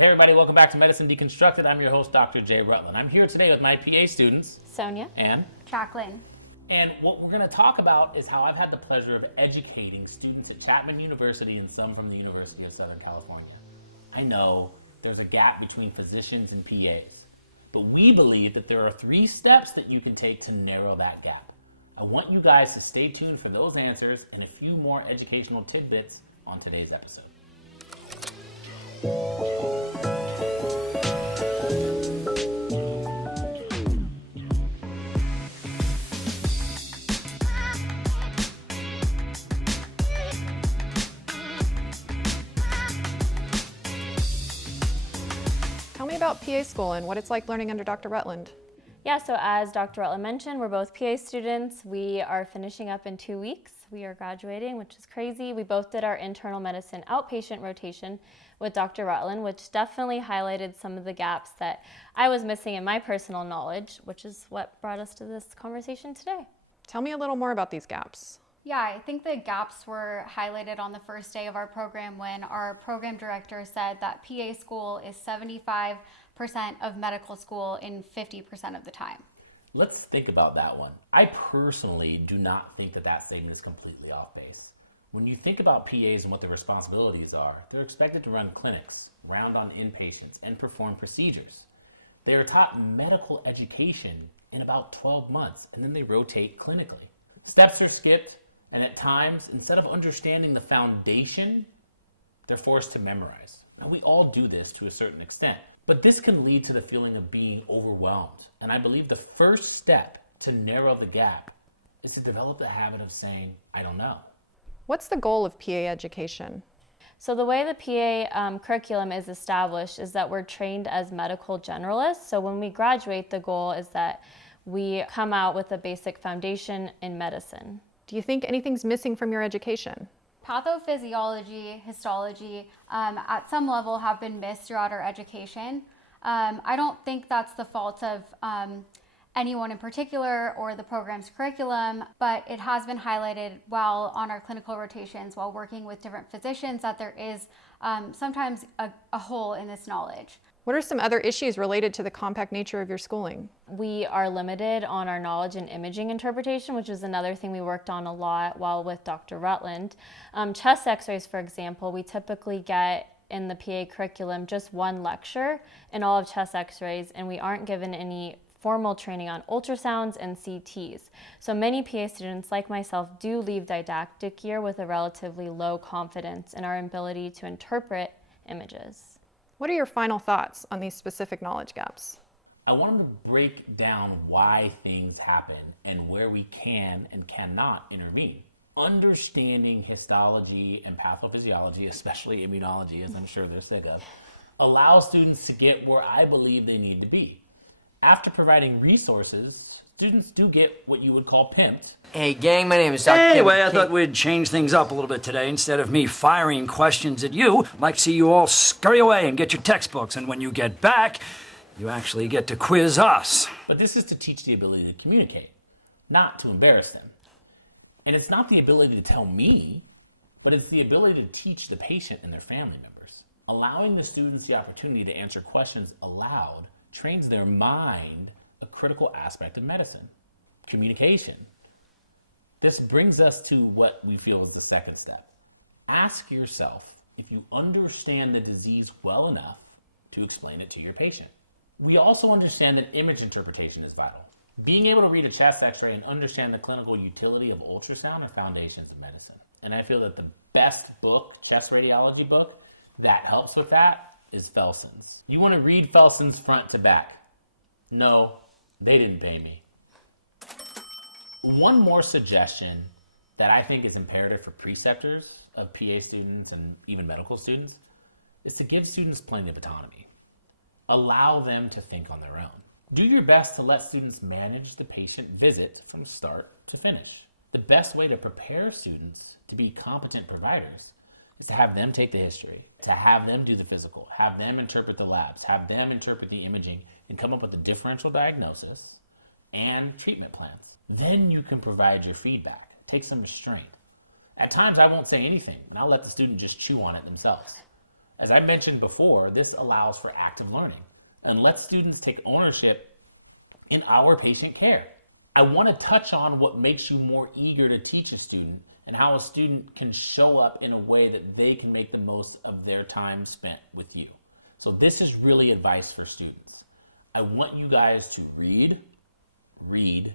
Hey everybody, welcome back to Medicine Deconstructed. I'm your host, Dr. Jay Rutland. I'm here today with my PA students, Sonia and Jacqueline. And what we're going to talk about is how I've had the pleasure of educating students at Chapman University and some from the University of Southern California. I know there's a gap between physicians and PAs, but we believe that there are 3 steps that you can take to narrow that gap. I want you guys to stay tuned for those answers and a few more educational tidbits on today's episode. Tell me about PA school and what it's like learning under Dr. Rutland. Yeah, so as Dr. Rutland mentioned, we're both PA students. We are finishing up in 2 weeks. We are graduating, which is crazy. We both did our internal medicine outpatient rotation with Dr. Rutland, which definitely highlighted some of the gaps that I was missing in my personal knowledge, which is what brought us to this conversation today. Tell me a little more about these gaps. Yeah, I think the gaps were highlighted on the first day of our program when our program director said that PA school is 75% of medical school in 50% of the time. Let's think about that one. I personally do not think that statement is completely off base. When you think about PAs and what their responsibilities are, they're expected to run clinics, round on inpatients, and perform procedures. They are taught medical education in about 12 months, and then they rotate clinically. Steps are skipped, and at times, instead of understanding the foundation, they're forced to memorize. Now, we all do this to a certain extent, but this can lead to the feeling of being overwhelmed. And I believe the first step to narrow the gap is to develop the habit of saying, I don't know. What's the goal of PA education? So the way the PA curriculum is established is that we're trained as medical generalists. So when we graduate, the goal is that we come out with a basic foundation in medicine. Do you think anything's missing from your education? Pathophysiology, histology, at some level have been missed throughout our education. I don't think that's the fault of anyone in particular or the program's curriculum, but it has been highlighted while on our clinical rotations, while working with different physicians, that there is sometimes a hole in this knowledge. What are some other issues related to the compact nature of your schooling? We are limited on our knowledge in imaging interpretation, which is another thing we worked on a lot while with Dr. Rutland. Chest x-rays, for example, we typically get in the PA curriculum just 1 lecture in all of chest x-rays, and we aren't given any formal training on ultrasounds and CTs. So many PA students, like myself, do leave didactic year with a relatively low confidence in our ability to interpret images. What are your final thoughts on these specific knowledge gaps? I wanted to break down why things happen and where we can and cannot intervene. Understanding histology and pathophysiology, especially immunology, as I'm sure they're sick of, allows students to get where I believe they need to be. After providing resources, students do get what you would call pimped. Hey gang, my name is Dr. Anyway, I thought we'd change things up a little bit today. Instead of me firing questions at you, I'd like to see you all scurry away and get your textbooks. And when you get back, you actually get to quiz us. But this is to teach the ability to communicate, not to embarrass them. And it's not the ability to tell me, but it's the ability to teach the patient and their family members. Allowing the students the opportunity to answer questions aloud trains their mind a critical aspect of medicine, communication. This brings us to what we feel is the second step. Ask yourself if you understand the disease well enough to explain it to your patient. We also understand that image interpretation is vital. Being able to read a chest x-ray and understand the clinical utility of ultrasound are foundations of medicine. And I feel that the best book, chest radiology book, that helps with that is Felson's. You want to read Felson's front to back. No, they didn't pay me. One more suggestion that I think is imperative for preceptors of PA students and even medical students is to give students plenty of autonomy. Allow them to think on their own. Do your best to let students manage the patient visit from start to finish. The best way to prepare students to be competent providers is to have them take the history, to have them do the physical, have them interpret the labs, have them interpret the imaging, and come up with a differential diagnosis and treatment plans. Then you can provide your feedback. Take some restraint. At times I won't say anything, and I'll let the student just chew on it themselves. As I mentioned before, this allows for active learning and lets students take ownership in our patient care. I want to touch on what makes you more eager to teach a student and how a student can show up in a way that they can make the most of their time spent with you. So this is really advice for students. I want you guys to read, read,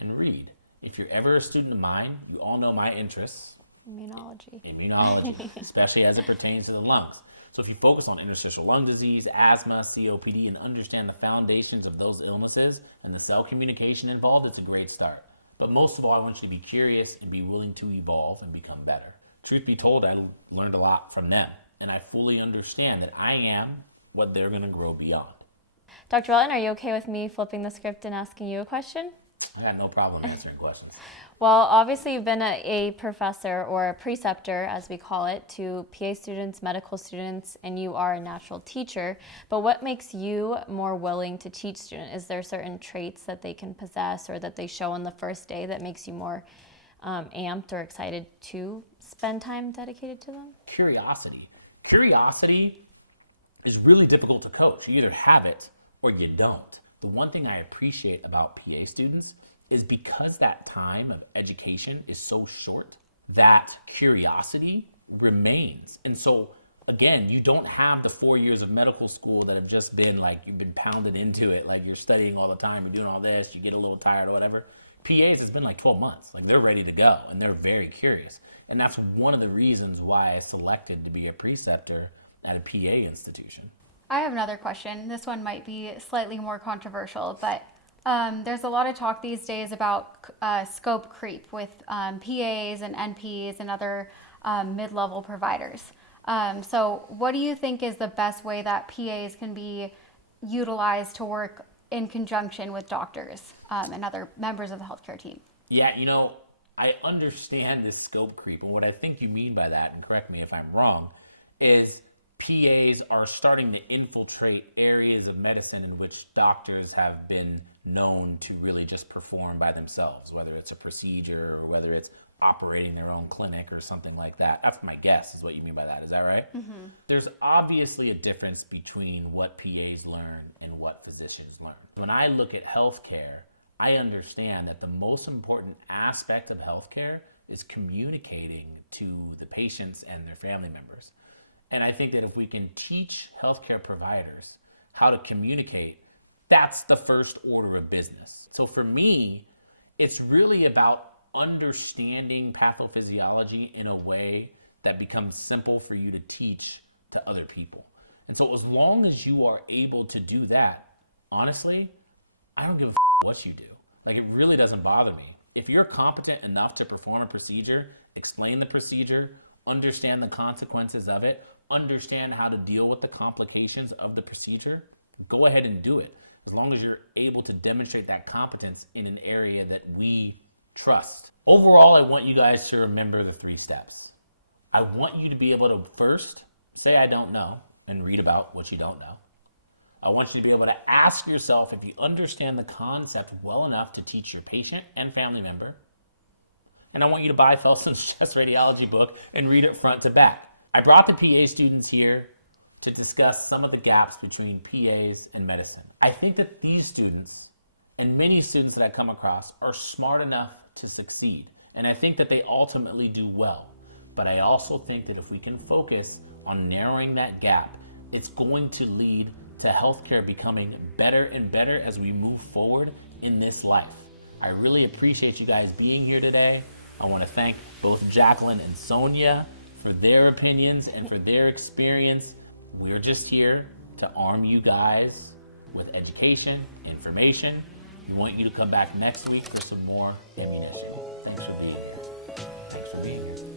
and read. If you're ever a student of mine, you all know my interests. Immunology, especially as it pertains to the lungs. So if you focus on interstitial lung disease, asthma, COPD, and understand the foundations of those illnesses and the cell communication involved, it's a great start. But most of all, I want you to be curious and be willing to evolve and become better. Truth be told, I learned a lot from them, and I fully understand that I am what they're going to grow beyond. Dr. Rutland, are you okay with me flipping the script and asking you a question? I got no problem answering questions. Well, obviously you've been a professor or a preceptor, as we call it, to PA students, medical students, and you are a natural teacher. But what makes you more willing to teach students? Is there certain traits that they can possess or that they show on the first day that makes you more amped or excited to spend time dedicated to them? Curiosity. Curiosity is really difficult to coach. You either have it or you don't. The one thing I appreciate about PA students is because that time of education is so short, that curiosity remains. And so, again, you don't have the 4 years of medical school that have just been like, you've been pounded into it, like you're studying all the time, you're doing all this, you get a little tired or whatever. PAs, it's been like 12 months. Like, they're ready to go, and they're very curious. And that's one of the reasons why I selected to be a preceptor at a PA institution. I have another question. This one might be slightly more controversial, but there's a lot of talk these days about scope creep with PAs and NPs and other mid-level providers. So what do you think is the best way that PAs can be utilized to work in conjunction with doctors and other members of the healthcare team? Yeah, I understand this scope creep, and what I think you mean by that, and correct me if I'm wrong, is PAs are starting to infiltrate areas of medicine in which doctors have been known to really just perform by themselves, whether it's a procedure or whether it's operating their own clinic or something like that. That's my guess is what you mean by that. Is that right? Mm-hmm. There's obviously a difference between what PAs learn and what physicians learn. When I look at healthcare, I understand that the most important aspect of healthcare is communicating to the patients and their family members. And I think that if we can teach healthcare providers how to communicate, that's the first order of business. So for me, it's really about understanding pathophysiology in a way that becomes simple for you to teach to other people. And so as long as you are able to do that, honestly, I don't give a what you do. Like, it really doesn't bother me. If you're competent enough to perform a procedure, explain the procedure, understand the consequences of it, understand how to deal with the complications of the procedure, go ahead and do it. As long as you're able to demonstrate that competence in an area that we trust. Overall, I want you guys to remember the 3 steps. I want you to be able to first say, I don't know, and read about what you don't know. I want you to be able to ask yourself if you understand the concept well enough to teach your patient and family member. And I want you to buy Felson's Chest Radiology book and read it front to back. I brought the PA students here to discuss some of the gaps between PAs and medicine. I think that these students and many students that I come across are smart enough to succeed. And I think that they ultimately do well. But I also think that if we can focus on narrowing that gap, it's going to lead to healthcare becoming better and better as we move forward in this life. I really appreciate you guys being here today. I want to thank both Jacqueline and Sonia for their opinions and for their experience. We're just here to arm you guys with education, information. We want you to come back next week for some more ammunition. Thanks for being here.